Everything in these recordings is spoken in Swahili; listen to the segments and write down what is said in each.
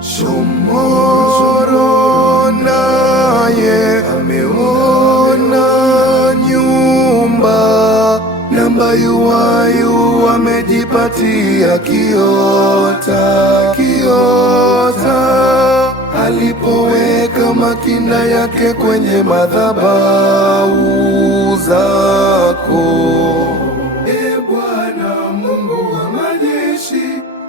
Shomoro naye ameona nyumba, na mbayuwayu amejipatia kiota. Alipoweka makinda yake kwenye madhabahu zako, E Bwana Mungu wa majeshi,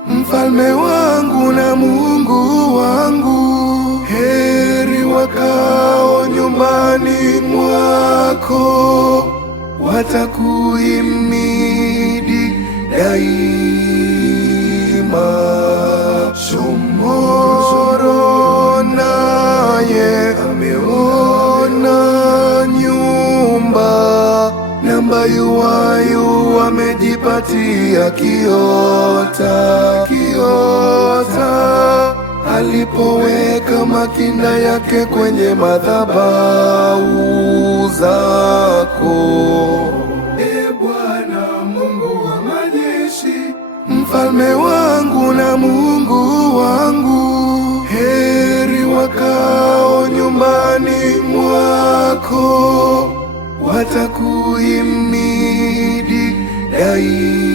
mfalme wangu na Mungu wangu, heri wakao nyumbani mwako, watakuhimidi daima. Shomoro naye ameona nyumba, na mbayuwayu amejipatia kiota. Alipoweka makinda yake kwenye madhabahu zako, E Bwana Mungu wa majeshi, mfalme wangu na Mungu wangu, heri wakao nyumbani mwako, watakuhimidi daima.